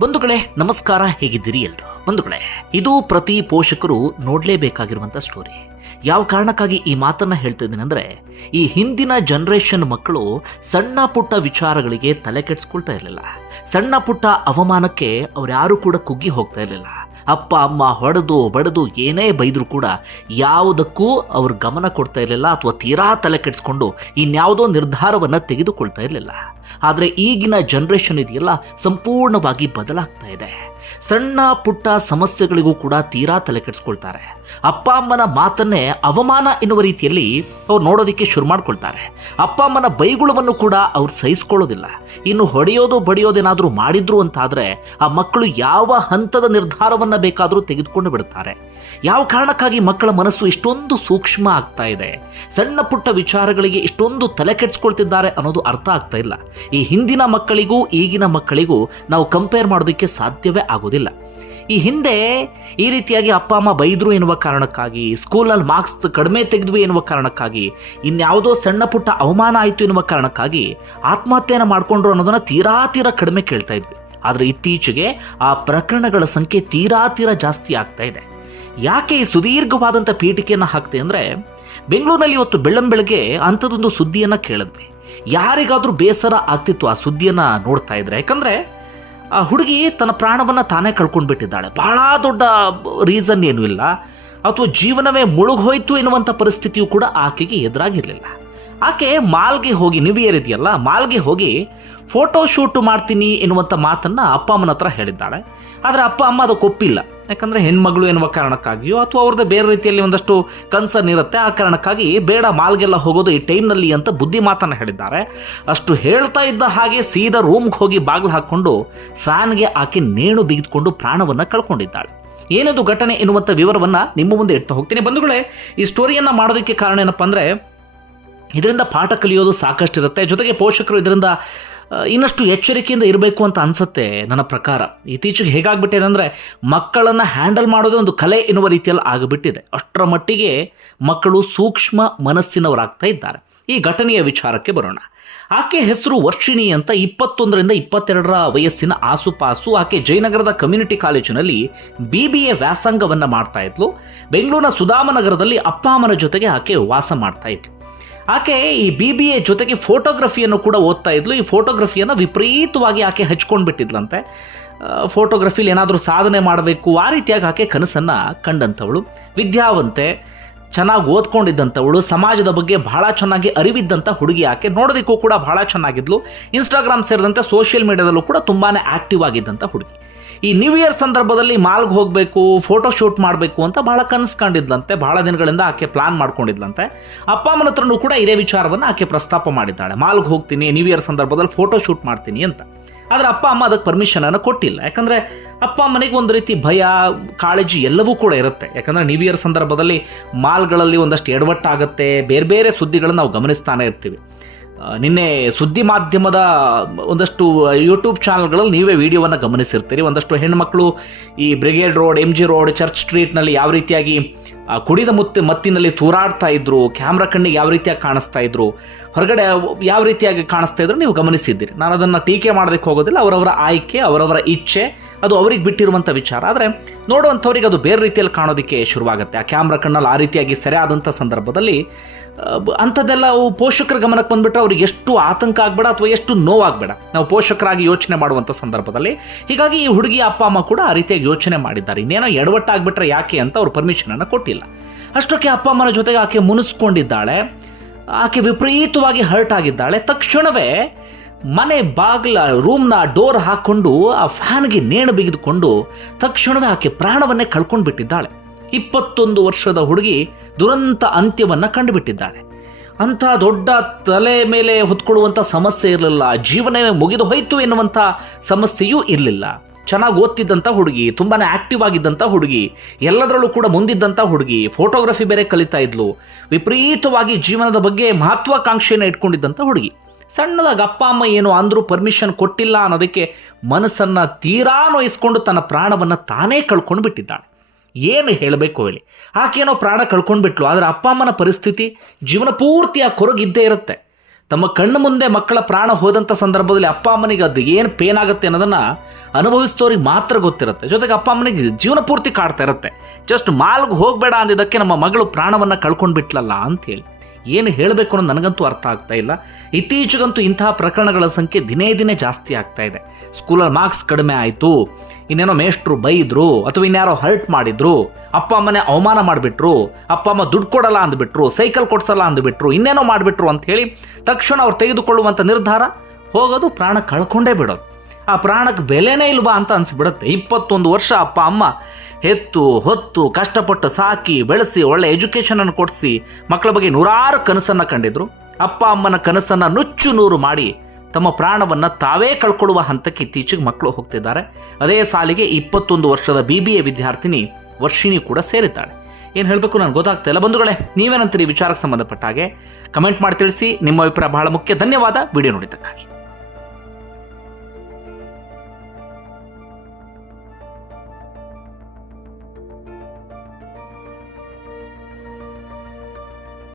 ಬಂಧುಗಳೇ, ನಮಸ್ಕಾರ, ಹೇಗಿದ್ದೀರಿ ಎಲ್ರು? ಬಂಧುಗಳೇ, ಇದು ಪ್ರತಿ ಪೋಷಕರು ನೋಡಲೇಬೇಕಾಗಿರುವಂಥ ಸ್ಟೋರಿ ಯಾವ ಕಾರಣಕ್ಕಾಗಿ ಈ ಮಾತನ್ನ ಹೇಳ್ತಾ ಇದ್ದೀನಿ ಅಂದ್ರೆ, ಈ ಹಿಂದಿನ ಜನರೇಷನ್ ಮಕ್ಕಳು ಸಣ್ಣ ಪುಟ್ಟ ವಿಚಾರಗಳಿಗೆ ತಲೆ ಕೆಡಿಸ್ಕೊಳ್ತಾ ಇರಲಿಲ್ಲ. ಸಣ್ಣ ಪುಟ್ಟ ಅವಮಾನಕ್ಕೆ ಅವ್ರು ಯಾರು ಕೂಡ ಕುಗ್ಗಿ ಹೋಗ್ತಾ ಇರಲಿಲ್ಲ. ಅಪ್ಪ, ಅಮ್ಮ ಹೊಡೆದು, ಬಡದು ಏನೇ ಬೈದರೂ ಕೂಡ ಯಾವುದಕ್ಕೂ ಅವರು ಗಮನ ಕೊಡ್ತಾ ಇರಲಿಲ್ಲ ಅಥವಾ ತೀರಾ ತಲೆ ಕೆಡಿಸ್ಕೊಂಡು ಇನ್ಯಾವುದೋ ನಿರ್ಧಾರವನ್ನು ತೆಗೆದುಕೊಳ್ತಾ ಇರಲಿಲ್ಲ. ಆದರೆ ಈಗಿನ ಜನ್ರೇಷನ್ ಇದೆಯಲ್ಲ, ಸಂಪೂರ್ಣವಾಗಿ ಬದಲಾಗ್ತಾ ಇದೆ. ಸಣ್ಣ ಪುಟ್ಟ ಸಮಸ್ಯೆಗಳಿಗೂ ಕೂಡ ತೀರಾ ತಲೆ ಕೆಡಿಸ್ಕೊಳ್ತಾರೆ. ಅಪ್ಪ ಅಮ್ಮನ ಮಾತನ್ನೇ ಅವಮಾನ ಎನ್ನುವ ರೀತಿಯಲ್ಲಿ ಅವ್ರು ನೋಡೋದಕ್ಕೆ ಶುರು ಮಾಡ್ಕೊಳ್ತಾರೆ. ಅಪ್ಪ ಅಮ್ಮನ ಬೈಗುಳವನ್ನು ಕೂಡ ಅವ್ರು ಸಹಿಸ್ಕೊಳ್ಳೋದಿಲ್ಲ. ಇನ್ನು ಹೊಡೆಯೋದು ಬಡಿಯೋದೇನಾದರೂ ಮಾಡಿದ್ರು ಅಂತಾದರೆ ಆ ಮಕ್ಕಳು ಯಾವ ಹಂತದ ನಿರ್ಧಾರವನ್ನು ಬೇಕಾದರೂ ತೆಗೆದುಕೊಂಡು ಬಿಡುತ್ತಾರೆ. ಯಾವ ಕಾರಣಕ್ಕಾಗಿ ಮಕ್ಕಳ ಮನಸ್ಸು ಇಷ್ಟೊಂದು ಸೂಕ್ಷ್ಮ ಆಗ್ತಾ ಇದೆ? ಸಣ್ಣ ಪುಟ್ಟ ವಿಚಾರಗಳಿಗೆ ಇಷ್ಟೊಂದು ತಲೆ ಕೆಡಿಸ್ಕೊಳ್ತಿದ್ದಾರೆ ಅನ್ನೋದು ಅರ್ಥ ಆಗ್ತಾ ಇಲ್ಲ. ಈ ಹಿಂದಿನ ಮಕ್ಕಳಿಗೂ ಈಗಿನ ಮಕ್ಕಳಿಗೂ ನಾವು ಕಂಪೇರ್ ಮಾಡೋದಕ್ಕೆ ಸಾಧ್ಯವೇ ಆಗೋದಿಲ್ಲ ಈ ಹಿಂದೆ ಈ ರೀತಿಯಾಗಿ ಅಪ್ಪ, ಅಮ್ಮ ಬೈದ್ರು ಎನ್ನುವ ಕಾರಣಕ್ಕಾಗಿ, ಸ್ಕೂಲಲ್ಲಿ ಮಾರ್ಕ್ಸ್ ಕಡಿಮೆ ತೆಗೆದ್ವಿ ಎನ್ನುವ ಕಾರಣಕ್ಕಾಗಿ, ಇನ್ಯಾವುದೋ ಸಣ್ಣ ಪುಟ್ಟ ಅವಮಾನ ಆಯಿತು ಎನ್ನುವ ಕಾರಣಕ್ಕಾಗಿ ಆತ್ಮಹತ್ಯೆಯನ್ನು ಮಾಡಿಕೊಂಡ್ರು ಅನ್ನೋದನ್ನು ತೀರಾ ತೀರಾ ಕಡಿಮೆ ಕೇಳ್ತಾ ಇದ್ವಿ. ಆದರೆ ಇತ್ತೀಚೆಗೆ ಆ ಪ್ರಕರಣಗಳ ಸಂಖ್ಯೆ ತೀರಾ ತೀರಾ ಜಾಸ್ತಿ ಆಗ್ತಾ ಇದೆ. ಯಾಕೆ ಈ ಸುದೀರ್ಘವಾದಂಥ ಪೀಠಿಕೆಯನ್ನು ಹಾಕ್ತೆ ಅಂದರೆ, ಬೆಂಗಳೂರಿನಲ್ಲಿ ಇವತ್ತು ಬೆಳ್ಳಂ ಬೆಳಗ್ಗೆ ಅಂಥದ್ದೊಂದು ಸುದ್ದಿಯನ್ನು ಕೇಳಿದ್ವಿ. ಯಾರಿಗಾದರೂ ಬೇಸರ ಆಗ್ತಿತ್ತು ಆ ಸುದ್ದಿಯನ್ನು ನೋಡ್ತಾ ಇದ್ರೆ. ಯಾಕಂದರೆ ಆ ಹುಡುಗಿ ತನ್ನ ಪ್ರಾಣವನ್ನು ತಾನೇ ಕಳ್ಕೊಂಡ್ಬಿಟ್ಟಿದ್ದಾಳೆ. ಬಹಳ ದೊಡ್ಡ ರೀಸನ್ ಏನೂ ಇಲ್ಲ. ಅಥವಾ ಜೀವನವೇ ಮುಳುಗೋಯ್ತು ಎನ್ನುವಂಥ ಪರಿಸ್ಥಿತಿಯು ಕೂಡ ಆಕೆಗೆ ಎದುರಾಗಿರಲಿಲ್ಲ. ಆಕೆ ಮಾಲ್ಗೆ ಹೋಗಿ ನ್ಯೂ ಇಯರ್ ಇದೆಯಲ್ಲ, ಮಾಲ್ಗೆ ಹೋಗಿ ಫೋಟೋ ಶೂಟ್ ಮಾಡ್ತೀನಿ ಎನ್ನುವಂಥ ಮಾತನ್ನು ಅಪ್ಪ ಅಮ್ಮನ ಹತ್ರ ಹೇಳಿದ್ದಾಳೆ. ಆದರೆ ಅಪ್ಪ ಅಮ್ಮ ಅದಕ್ಕೆ ಒಪ್ಪಿಲ್ಲ. ಯಾಕಂದರೆ ಹೆಣ್ಮಗಳು ಎನ್ನುವ ಕಾರಣಕ್ಕಾಗಿಯೋ ಅಥವಾ ಅವ್ರದ್ದು ಬೇರೆ ರೀತಿಯಲ್ಲಿ ಒಂದಷ್ಟು ಕನ್ಸರ್ನ್ ಇರುತ್ತೆ, ಆ ಕಾರಣಕ್ಕಾಗಿ ಬೇಡ ಮಾಲ್ಗೆಲ್ಲ ಹೋಗೋದು ಈ ಟೈಮ್ನಲ್ಲಿ ಅಂತ ಬುದ್ಧಿ ಮಾತನ್ನು ಹೇಳಿದ್ದಾರೆ. ಅಷ್ಟು ಹೇಳ್ತಾ ಇದ್ದ ಹಾಗೆ ಸೀದಾ ರೂಮ್ಗೆ ಹೋಗಿ ಬಾಗಿಲು ಹಾಕ್ಕೊಂಡು ಫ್ಯಾನ್ಗೆ ಆಕೆ ನೇಣು ಬಿಗಿದುಕೊಂಡು ಪ್ರಾಣವನ್ನು ಕಳ್ಕೊಂಡಿದ್ದಾಳೆ. ಏನದು ಘಟನೆ ಎನ್ನುವಂಥ ವಿವರವನ್ನು ನಿಮ್ಮ ಮುಂದೆ ಇಡ್ತಾ ಹೋಗ್ತೀನಿ. ಬಂಧುಗಳೇ, ಈ ಸ್ಟೋರಿಯನ್ನು ಮಾಡೋದಕ್ಕೆ ಕಾರಣ ಏನಪ್ಪ ಅಂದರೆ, ಇದರಿಂದ ಪಾಠ ಕಲಿಯೋದು ಸಾಕಷ್ಟು ಇರುತ್ತೆ ಜೊತೆಗೆ ಪೋಷಕರು ಇದರಿಂದ ಇನ್ನಷ್ಟು ಎಚ್ಚರಿಕೆಯಿಂದ ಇರಬೇಕು ಅಂತ ಅನಿಸುತ್ತೆ ನನ್ನ ಪ್ರಕಾರ. ಇತ್ತೀಚೆಗೆ ಹೇಗಾಗ್ಬಿಟ್ಟಿದೆ ಅಂದರೆ ಮಕ್ಕಳನ್ನು ಹ್ಯಾಂಡಲ್ ಮಾಡೋದೇ ಒಂದು ಕಲೆ ಎನ್ನುವ ರೀತಿಯಲ್ಲಿ ಆಗಿಬಿಟ್ಟಿದೆ. ಅಷ್ಟರ ಮಟ್ಟಿಗೆ ಮಕ್ಕಳು ಸೂಕ್ಷ್ಮ ಮನಸ್ಸಿನವರಾಗ್ತಾ ಇದ್ದಾರೆ. ಈ ಘಟನೆಯ ವಿಚಾರಕ್ಕೆ ಬರೋಣ. ಆಕೆ ಹೆಸರು ವರ್ಷಿಣಿ ಅಂತ ಇಪ್ಪತ್ತೊಂದರಿಂದ ಇಪ್ಪತ್ತೆರಡರ ವಯಸ್ಸಿನ ಆಸುಪಾಸು ಆಕೆ ಜಯನಗರದ ಕಮ್ಯುನಿಟಿ ಕಾಲೇಜಿನಲ್ಲಿ ಬಿ ಬಿ ಎ ವ್ಯಾಸಂಗವನ್ನು ಮಾಡ್ತಾ ಇದ್ಲು. ಬೆಂಗಳೂರಿನ ಸುಧಾಮನಗರದಲ್ಲಿ ಅಪ್ಪ ಅಮ್ಮನ ಜೊತೆಗೆ ಆಕೆ ವಾಸ ಮಾಡ್ತಾ ಇದ್ಲು. ಆಕೆ ಈ ಬಿ ಬಿ ಎ ಜೊತೆಗೆ ಫೋಟೋಗ್ರಫಿಯನ್ನು ಕೂಡ ಓದ್ತಾ ಇದ್ಲು. ಈ ಫೋಟೋಗ್ರಫಿಯನ್ನು ವಿಪರೀತವಾಗಿ ಆಕೆ ಹಚ್ಕೊಂಡು ಬಿಟ್ಟಿದ್ಲಂತೆ ಫೋಟೋಗ್ರಫಿಲಿ ಏನಾದರೂ ಸಾಧನೆ ಮಾಡಬೇಕು, ಆ ರೀತಿಯಾಗಿ ಆಕೆ ಕನಸನ್ನು ಕಂಡಂಥವಳು. ವಿದ್ಯಾವಂತೆ, ಚೆನ್ನಾಗಿ ಓದ್ಕೊಂಡಿದ್ದಂಥವಳು, ಸಮಾಜದ ಬಗ್ಗೆ ಭಾಳ ಚೆನ್ನಾಗಿ ಅರಿವಿದ್ದಂಥ ಹುಡುಗಿ ಆಕೆ. ನೋಡೋದಕ್ಕೂ ಕೂಡ ಭಾಳ ಚೆನ್ನಾಗಿದ್ಲು. ಇನ್ಸ್ಟಾಗ್ರಾಮ್ ಸೇರಿದಂತೆ ಸೋಷಿಯಲ್ ಮೀಡಿಯಾದಲ್ಲೂ ಕೂಡ ತುಂಬಾ ಆ್ಯಕ್ಟಿವ್ ಆಗಿದ್ದಂಥ ಹುಡುಗಿ. ಈ ನ್ಯೂ ಇಯರ್ ಸಂದರ್ಭದಲ್ಲಿ ಮಾಲ್ಗೆ ಹೋಗಬೇಕು ಫೋಟೋ ಶೂಟ್ ಮಾಡಬೇಕು ಅಂತ ಬಹಳ ಕನಸು ಕಂಡಿದ್ಲಂತೆ ಬಹಳ ದಿನಗಳಿಂದ ಆಕೆ ಪ್ಲಾನ್ ಮಾಡ್ಕೊಂಡಿದ್ಲಂತೆ. ಅಪ್ಪ ಅಮ್ಮನ ಹತ್ರನೂ ಕೂಡ ಇದೇ ವಿಚಾರವನ್ನು ಆಕೆ ಪ್ರಸ್ತಾಪ ಮಾಡಿದ್ದಾಳೆ. ಮಾಲ್ಗೆ ಹೋಗ್ತೀನಿ ನ್ಯೂ ಇಯರ್ ಸಂದರ್ಭದಲ್ಲಿ ಫೋಟೋ ಶೂಟ್ ಮಾಡ್ತೀನಿ ಅಂತ. ಆದರೆ ಅಪ್ಪ ಅಮ್ಮ ಅದಕ್ಕೆ ಪರ್ಮಿಷನನ್ನು ಕೊಟ್ಟಿಲ್ಲ. ಯಾಕಂದರೆ ಅಪ್ಪ ಅಮ್ಮನಿಗೆ ಒಂದು ರೀತಿ ಭಯ, ಕಾಳಜಿ ಎಲ್ಲವೂ ಕೂಡ ಇರುತ್ತೆ. ಯಾಕಂದರೆ ನ್ಯೂ ಇಯರ್ ಸಂದರ್ಭದಲ್ಲಿ ಮಾಲ್ಗಳಲ್ಲಿ ಒಂದಷ್ಟು ಎಡವಟ್ಟಾಗುತ್ತೆ ಬೇರೆ ಬೇರೆ ಸುದ್ದಿಗಳನ್ನು ನಾವು ಗಮನಿಸ್ತಾನೆ ಇರ್ತೀವಿ. ನಿನ್ನೆ ಸುದ್ದಿ ಮಾಧ್ಯಮದ ಒಂದಷ್ಟು ಯೂಟ್ಯೂಬ್ ಚಾನಲ್ಗಳಲ್ಲಿ ನೀವೇ ವಿಡಿಯೋವನ್ನು ಗಮನಿಸಿರ್ತೀರಿ. ಒಂದಷ್ಟು ಹೆಣ್ಮಕ್ಳು ಈ Brigade Road M G Road, church ಸ್ಟ್ರೀಟ್ನಲ್ಲಿ ಯಾವ ರೀತಿಯಾಗಿ ಕುಡಿದ ಮುತ್ತು ಮತ್ತಿನಲ್ಲಿ ತೂರಾಡ್ತಾ ಇದ್ರು, ಕ್ಯಾಮ್ರಾ ಕಣ್ಣಿಗೆ ಯಾವ ರೀತಿಯಾಗಿ ಕಾಣಿಸ್ತಾ ಇದ್ರು, ಹೊರಗಡೆ ಯಾವ ರೀತಿಯಾಗಿ ಕಾಣಿಸ್ತಾ ಇದ್ರು ನೀವು ಗಮನಿಸಿದ್ದೀರಿ. ನಾನು ಅದನ್ನು ಟೀಕೆ ಮಾಡೋದಕ್ಕೆ ಹೋಗೋದಿಲ್ಲ, ಅವರವರ ಆಯ್ಕೆ, ಅವರವರ ಇಚ್ಛೆ ಅದು ಅವ್ರಿಗೆ ಬಿಟ್ಟಿರುವಂಥ ವಿಚಾರ. ಆದರೆ ನೋಡುವಂಥವ್ರಿಗೆ ಅದು ಬೇರೆ ರೀತಿಯಲ್ಲಿ ಕಾಣೋದಕ್ಕೆ ಶುರುವಾಗುತ್ತೆ. ಆ ಕ್ಯಾಮ್ರಾ ಕಣ್ಣಲ್ಲಿ ಆ ರೀತಿಯಾಗಿ ಸೆರೆ ಆದಂಥ ಸಂದರ್ಭದಲ್ಲಿ ಅಂಥದ್ದೆಲ್ಲ ಅವು ಪೋಷಕರ ಗಮನಕ್ಕೆ ಬಂದುಬಿಟ್ರೆ ಅವ್ರಿಗೆ ಎಷ್ಟು ಆತಂಕ ಆಗಬೇಡ ಅಥವಾ ಎಷ್ಟು ನೋವಾಗಬೇಡ. ನಾವು ಪೋಷಕರಾಗಿ ಯೋಚನೆ ಮಾಡುವಂಥ ಸಂದರ್ಭದಲ್ಲಿ, ಹೀಗಾಗಿ ಈ ಹುಡುಗಿ ಅಪ್ಪ, ಅಮ್ಮ ಕೂಡ ಆ ರೀತಿಯಾಗಿ ಯೋಚನೆ ಮಾಡಿದ್ದಾರೆ. ಇನ್ನೇನೋ ಎಡವಟ್ಟಾಗ್ಬಿಟ್ರೆ ಯಾಕೆ ಅಂತ ಅವ್ರು ಪರ್ಮಿಷನನ್ನು ಕೊಟ್ಟಿಲ್ಲ. ಅಷ್ಟಕ್ಕೆ ಅಪ್ಪ, ಅಮ್ಮನ ಜೊತೆಗೆ ಆಕೆ ಮುನಿಸ್ಕೊಂಡಿದ್ದಾಳೆ. ಆಕೆ ವಿಪರೀತವಾಗಿ ಹರ್ಟ್ ಆಗಿದ್ದಾಳೆ. ತಕ್ಷಣವೇ ಮನೆ ಬಾಗಿಲ ರೂಮ್ನ ಡೋರ್ ಹಾಕ್ಕೊಂಡು ಆ ಫ್ಯಾನ್ಗೆ ನೇಣು ಬಿಗಿದುಕೊಂಡು ತಕ್ಷಣವೇ ಆಕೆ ಪ್ರಾಣವನ್ನೇ ಕಳ್ಕೊಂಡು ಬಿಟ್ಟಿದ್ದಾಳೆ. ಇಪ್ಪತ್ತೊಂದು ವರ್ಷದ ಹುಡುಗಿ ದುರಂತ ಅಂತ್ಯವನ್ನು ಕಂಡುಬಿಟ್ಟಿದ್ದಾಳೆ. ಅಂಥ ದೊಡ್ಡ ತಲೆ ಮೇಲೆ ಹೊತ್ಕೊಳ್ಳುವಂಥ ಸಮಸ್ಯೆ ಇರಲಿಲ್ಲ. ಜೀವನವೇ ಮುಗಿದು ಹೋಯಿತು ಎನ್ನುವಂಥ ಸಮಸ್ಯೆಯೂ ಇರಲಿಲ್ಲ. ಚೆನ್ನಾಗಿ ಓದ್ತಿದ್ದಂಥ ಹುಡುಗಿ ತುಂಬಾ ಆಕ್ಟಿವ್ ಆಗಿದ್ದಂಥ ಹುಡುಗಿ, ಎಲ್ಲದರಲ್ಲೂ ಕೂಡ ಮುಂದಿದ್ದಂಥ ಹುಡುಗಿ, ಫೋಟೋಗ್ರಫಿ ಬೇರೆ ಕಲಿತಾ ಇದ್ಲು, ವಿಪರೀತವಾಗಿ ಜೀವನದ ಬಗ್ಗೆ ಮಹತ್ವಾಕಾಂಕ್ಷೆಯನ್ನು ಇಟ್ಕೊಂಡಿದ್ದಂಥ ಹುಡುಗಿ. ಸಣ್ಣದಾಗಿ ಅಪ್ಪ, ಅಮ್ಮ ಏನು ಅಂದರೂ ಪರ್ಮಿಷನ್ ಕೊಟ್ಟಿಲ್ಲ ಅನ್ನೋದಕ್ಕೆ ಮನಸ್ಸನ್ನು ತೀರಾ ನೋಯಿಸ್ಕೊಂಡು ತನ್ನ ಪ್ರಾಣವನ್ನು ತಾನೇ ಕಳ್ಕೊಂಡು ಬಿಟ್ಟಿದ್ದಾಳೆ. ಏನು ಹೇಳಬೇಕು ಹೇಳಿ. ಆಕೇನೋ ಪ್ರಾಣ ಕಳ್ಕೊಂಡು ಬಿಟ್ಲು. ಆದರೆ ಅಪ್ಪ, ಅಮ್ಮನ ಪರಿಸ್ಥಿತಿ ಜೀವನ ಪೂರ್ತಿ ಆ ಕೊರಗಿದ್ದೇ ಇರುತ್ತೆ. ತಮ್ಮ ಕಣ್ಣು ಮುಂದೆ ಮಕ್ಕಳ ಪ್ರಾಣ ಹೋದಂಥ ಸಂದರ್ಭದಲ್ಲಿ ಅಪ್ಪ, ಅಮ್ಮನಿಗೆ ಅದು ಏನು ಪೇನ್ ಆಗುತ್ತೆ ಅನ್ನೋದನ್ನು ಅನುಭವಿಸಿದವ್ರಿಗೆ ಮಾತ್ರ ಗೊತ್ತಿರುತ್ತೆ. ಜೊತೆಗೆ ಅಪ್ಪ, ಅಮ್ಮನಿಗೆ ಜೀವನ ಪೂರ್ತಿ ಕಾಡ್ತಾ ಇರುತ್ತೆ. ಜಸ್ಟ್ ಮಾಲ್ಗೆ ಹೋಗಬೇಡ ಅಂದಿದ್ದಕ್ಕೆ ನಮ್ಮ ಮಗಳು ಪ್ರಾಣವನ್ನು ಕಳ್ಕೊಂಡು ಬಿಟ್ಲಲ್ಲ ಅಂತೇಳಿ ಏನು ಹೇಳಬೇಕು ಅನ್ನೋದು ನನಗಂತೂ ಅರ್ಥ ಆಗ್ತಾ ಇಲ್ಲ. ಇತ್ತೀಚೆಗಂತೂ ಇಂತಹ ಪ್ರಕರಣಗಳ ಸಂಖ್ಯೆ ದಿನೇ ದಿನೇ ಜಾಸ್ತಿ ಆಗ್ತಾ ಇದೆ. ಸ್ಕೂಲಲ್ಲಿ ಮಾರ್ಕ್ಸ್ ಕಡಿಮೆ ಆಯಿತು, ಇನ್ನೇನೋ ಮೇಷ್ಟ್ರು ಬೈದ್ರು, ಅಥವಾ ಇನ್ಯಾರೋ ಹರ್ಟ್ ಮಾಡಿದ್ರು, ಅಪ್ಪ ಅಮ್ಮನೇ ಅವಮಾನ ಮಾಡಿಬಿಟ್ರು, ಅಪ್ಪ ಅಮ್ಮ ದುಡ್ಡು ಕೊಡಲ್ಲ ಅಂದ್ಬಿಟ್ರು, ಸೈಕಲ್ ಕೊಡ್ಸಲ್ಲ ಅಂದ್ಬಿಟ್ರು, ಇನ್ನೇನೋ ಮಾಡಿಬಿಟ್ರು ಅಂತ ಹೇಳಿ ತಕ್ಷಣ ಅವ್ರು ತೆಗೆದುಕೊಳ್ಳುವಂಥ ನಿರ್ಧಾರ, ಹೋಗೋದು ಪ್ರಾಣ ಕಳ್ಕೊಂಡೇ ಬಿಡೋದು. ಆ ಪ್ರಾಣಕ್ಕೆ ಬೆಲೆನೇ ಇಲ್ವಾ ಅಂತ ಅನಿಸ್ಬಿಡುತ್ತೆ. ಇಪ್ಪತ್ತೊಂದು ವರ್ಷ ಅಪ್ಪ, ಅಮ್ಮ ಹೆತ್ತು, ಹೊತ್ತು, ಕಷ್ಟಪಟ್ಟು ಸಾಕಿ, ಬೆಳೆಸಿ, ಒಳ್ಳೆ ಎಜುಕೇಷನನ್ನು ಕೊಡಿಸಿ, ಮಕ್ಕಳ ಬಗ್ಗೆ ನೂರಾರು ಕನಸನ್ನು ಕಂಡಿದ್ರು. ಅಪ್ಪ, ಅಮ್ಮನ ಕನಸನ್ನು ನುಚ್ಚು ನೂರು ಮಾಡಿ ತಮ್ಮ ಪ್ರಾಣವನ್ನು ತಾವೇ ಕಳ್ಕೊಳ್ಳುವ ಹಂತಕ್ಕೆ ಇತ್ತೀಚೆಗೆ ಮಕ್ಕಳು ಹೋಗ್ತಿದ್ದಾರೆ. ಅದೇ ಸಾಲಿಗೆ ಇಪ್ಪತ್ತೊಂದು ವರ್ಷದ ಬಿ ಬಿ ಎ ವಿದ್ಯಾರ್ಥಿನಿ ವರ್ಷಿಣಿ ಕೂಡ ಸೇರಿದ್ದಾಳೆ. ಏನು ಹೇಳಬೇಕು ನನಗೆ ಗೊತ್ತಾಗ್ತಾ ಇಲ್ಲ. ಬಂಧುಗಳೇ, ನೀವೇನಂತೀರಿ ವಿಚಾರಕ್ಕೆ ಸಂಬಂಧಪಟ್ಟ ಹಾಗೆ? ಕಮೆಂಟ್ ಮಾಡಿ ತಿಳಿಸಿ. ನಿಮ್ಮ ಅಭಿಪ್ರಾಯ ಬಹಳ ಮುಖ್ಯ. ಧನ್ಯವಾದ. ವಿಡಿಯೋ ನೋಡಿದ್ದಕ್ಕಾಗಿ.